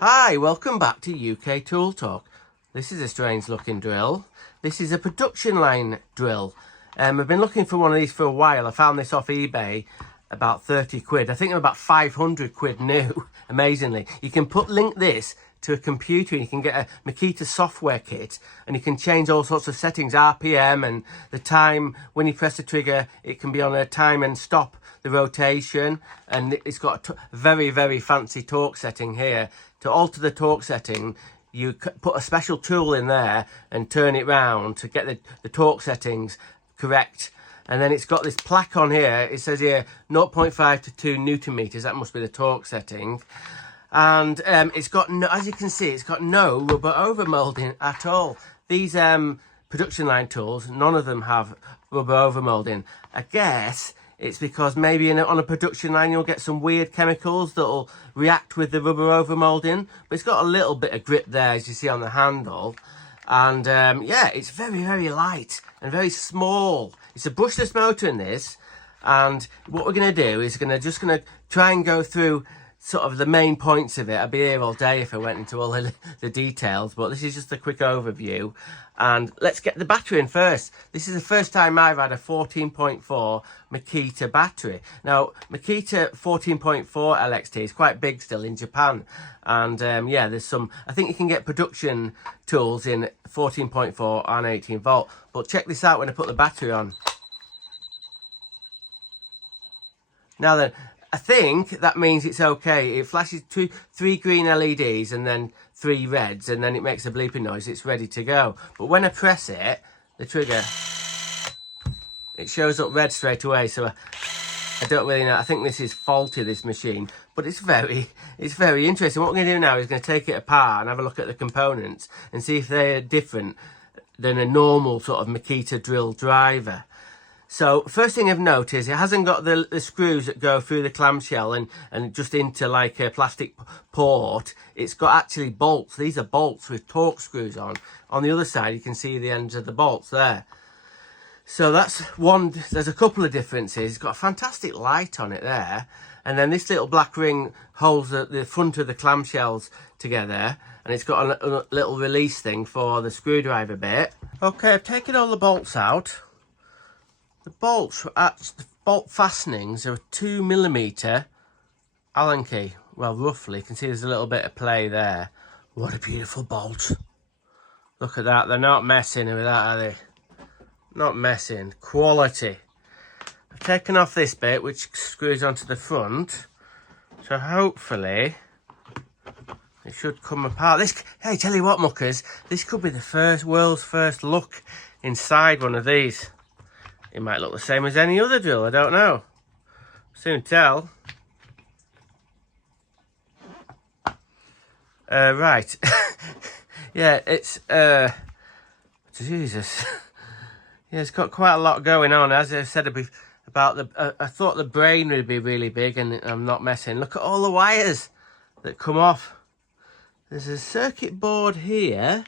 Hi, welcome back to UK Tool Talk. This is a strange looking drill. This is a production line drill. I've been looking for one of these for a while. I found this off eBay, about 30 quid. I think they're about 500 quid new, amazingly. You can link this to a computer and you can get a Makita software kit and you can change all sorts of settings, RPM and the time. When you press the trigger, it can be on a time and stop the rotation, and it's got a very, very fancy torque setting here. To alter the torque setting, you put a special tool in there and turn it round to get the torque settings correct. And then it's got this plaque on here. It says here 0.5 to 2 Newton meters. That must be the torque setting. And it's got no, as you can see, it's got no rubber overmolding at all. These production line tools, none of them have rubber overmolding. I guess it's because maybe on a production line you'll get some weird chemicals that'll react with the rubber overmolding. But it's got a little bit of grip there, as you see on the handle. And yeah, it's very, very light and very small. It's a brushless motor in this. And what we're going to do is just going to try and go through sort of the main points of it. I'd be here all day if I went into all the details, but this is just a quick overview. And let's get the battery in first. This is the first time I've had a 14.4 Makita battery. Now, Makita 14.4 LXT is quite big still in Japan. And yeah, there's some, I think you can get production tools in 14.4 and 18 volt. But check this out when I put the battery on. Now then, I think that means it's okay. It flashes 3 green LEDs and then 3 reds, and then it makes a bleeping noise. It's ready to go. But when I press it, the trigger, it shows up red straight away. So I don't really know. I think this is faulty, this machine, but it's very interesting. What we're going to do now is going to take it apart and have a look at the components and see if they're different than a normal sort of Makita drill driver. So first thing I've noticed, it hasn't got the screws that go through the clamshell and just into like a plastic port. It's got actually bolts. These are bolts with torque screws on. On the other side, you can see the ends of the bolts there. So that's one. There's a couple of differences. It's got a fantastic light on it there. And then this little black ring holds the front of the clamshells together. And it's got a little release thing for the screwdriver bit. Okay, I've taken all the bolts out. The bolt fastenings are a 2mm Allen key. Well, roughly, you can see there's a little bit of play there. What a beautiful bolt. Look at that. They're not messing with that, are they? Not messing. Quality. I've taken off this bit, which screws onto the front. So hopefully it should come apart. Hey, tell you what, muckers. This could be the world's first look inside one of these. It might look the same as any other drill, I don't know. Soon tell. Right. Yeah, it's, Jesus. Yeah, it's got quite a lot going on. As I said about I thought the brain would be really big, and I'm not messing. Look at all the wires that come off. There's a circuit board here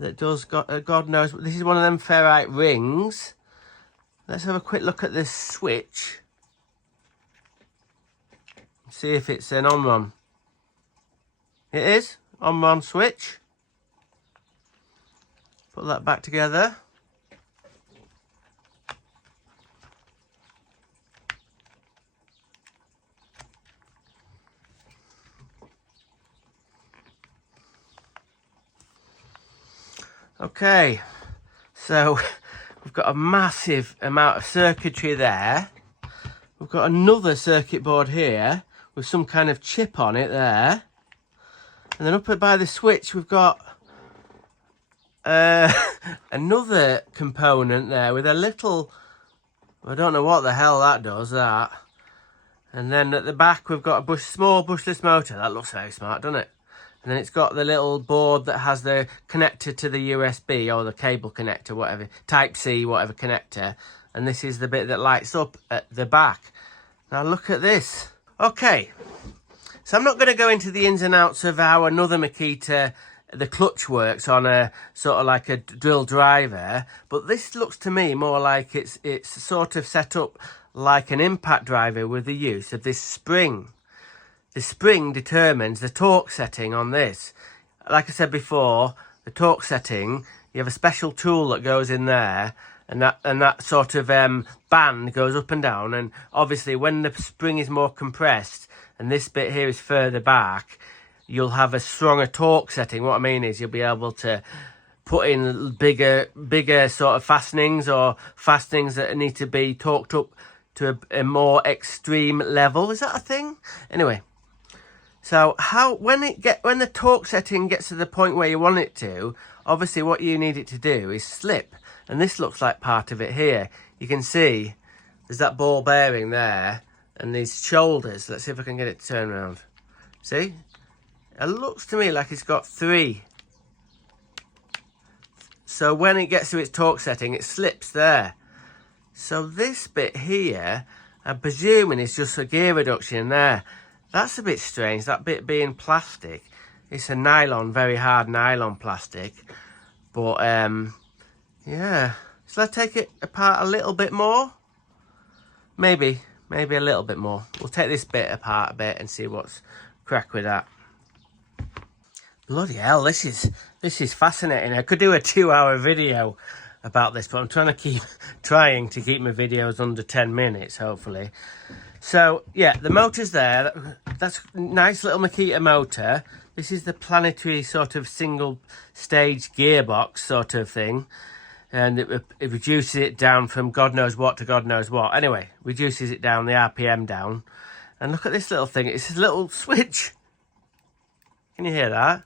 that does, God knows, this is one of them ferrite rings. Let's have a quick look at this switch. See if it's an on-run. It is. On-run switch. Put that back together. Okay. So we've got a massive amount of circuitry there. We've got another circuit board here with some kind of chip on it there. And then up by the switch, we've got another component there with a little, I don't know what the hell that does, that. And then at the back, we've got a small brushless motor. That looks very smart, doesn't it? And then it's got the little board that has the connector to the USB or the cable connector, whatever, Type-C, whatever connector. And this is the bit that lights up at the back. Now look at this. Okay, so I'm not going to go into the ins and outs of how another Makita, the clutch works on a sort of like a drill driver, but this looks to me more like it's sort of set up like an impact driver with the use of this spring. the spring determines the torque setting on this. Like I said before, the torque setting, you have a special tool that goes in there, and that sort of band goes up and down, and obviously when the spring is more compressed and this bit here is further back, you'll have a stronger torque setting. What I mean is you'll be able to put in bigger sort of fastenings, or fastenings that need to be torqued up to a more extreme level. Is that a thing? Anyway, so when the torque setting gets to the point where you want it to, obviously what you need it to do is slip. And this looks like part of it here. You can see there's that ball bearing there and these shoulders. Let's see if I can get it to turn around. See? It looks to me like it's got 3. So when it gets to its torque setting, it slips there. So this bit here, I'm presuming is just a gear reduction there. That's a bit strange, that bit being plastic. It's a nylon, very hard nylon plastic. But, yeah. Shall I take it apart a little bit more? Maybe a little bit more. We'll take this bit apart a bit and see what's crack with that. Bloody hell, this is fascinating. I could do a 2-hour video about this, but I'm trying to keep my videos under 10 minutes, hopefully. So yeah, the motor's there. That's a nice little Makita motor. This is the planetary sort of single stage gearbox sort of thing, and it reduces it down from God knows what to God knows what. Anyway, reduces it down, the RPM down. And look at this little thing. It's a little switch. Can you hear that?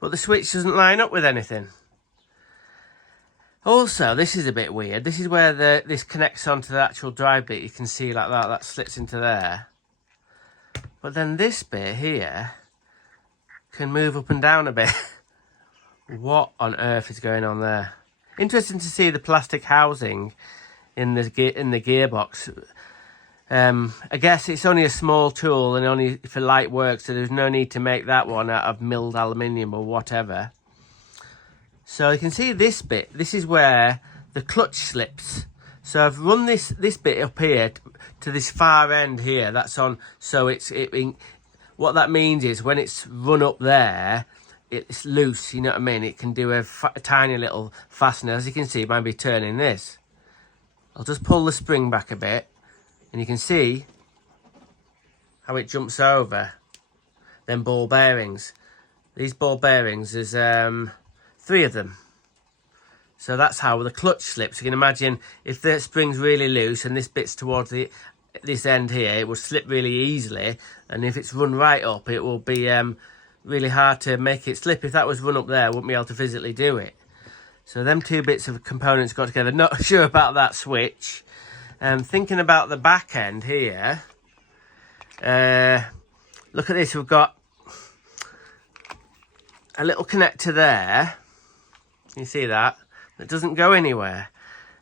But the switch doesn't line up with anything. Also, this is a bit weird. This is where this connects onto the actual drive bit. You can see like that slits into there. But then this bit here can move up and down a bit. What on earth is going on there? Interesting to see the plastic housing in the gearbox. I guess it's only a small tool and only for light work, so there's no need to make that one out of milled aluminium or whatever. So you can see this bit. This is where the clutch slips. So I've run this bit up here to this far end here. That's on. So what that means is when it's run up there, it's loose. You know what I mean? It can do a tiny little fastener. As you can see, it might be turning this. I'll just pull the spring back a bit, and you can see how it jumps over them ball bearings. These ball bearings, there's 3 of them. So that's how the clutch slips. You can imagine if the spring's really loose and this bit's towards this end here, it will slip really easily. And if it's run right up, it will be really hard to make it slip. If that was run up there, I wouldn't be able to physically do it. So them 2 bits of components got together. Not sure about that switch. Thinking about the back end here. Look at this. We've got a little connector there. You see that? It doesn't go anywhere.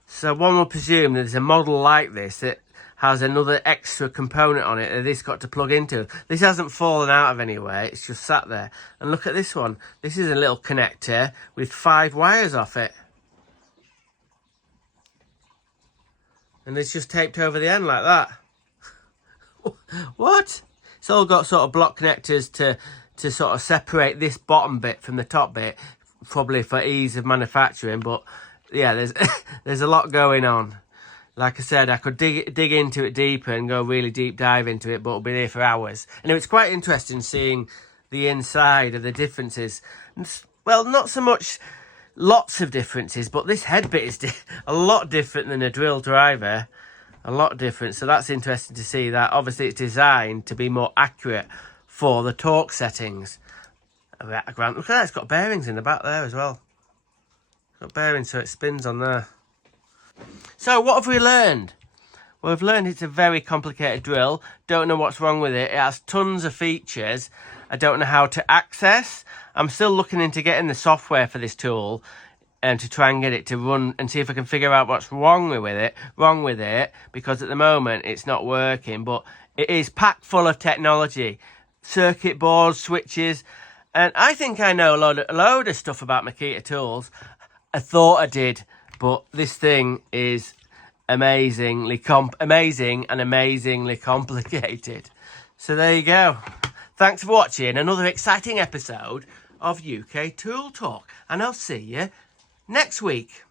So one would presume there's a model like this that has another extra component on it that this got to plug into. This hasn't fallen out of anywhere. It's just sat there. And look at this one. This is a little connector with 5 wires off it. And it's just taped over the end like that. What? It's all got sort of block connectors to sort of separate this bottom bit from the top bit, probably for ease of manufacturing. But yeah, there's a lot going on. Like I said, I could dig into it deeper and go really deep dive into it, but it'll be there for hours. And it's quite interesting seeing the inside of the differences. Well, not so much lots of differences, but this head bit is a lot different than a drill driver. A lot different. So that's interesting to see that. Obviously, it's designed to be more accurate for the torque settings. Look at that, it's got bearings in the back there as well. It's got bearings so it spins on there. So what have we learned? Well, we've learned it's a very complicated drill. Don't know what's wrong with it. It has tons of features I don't know how to access. I'm still looking into getting the software for this tool and to try and get it to run and see if I can figure out what's wrong with it, because at the moment it's not working. But it is packed full of technology, circuit boards, switches, and I think I know a load of stuff about Makita tools. I thought I did, but this thing is amazing and amazingly complicated. So there you go. Thanks for watching another exciting episode of UK Tool Talk. And I'll see you next week.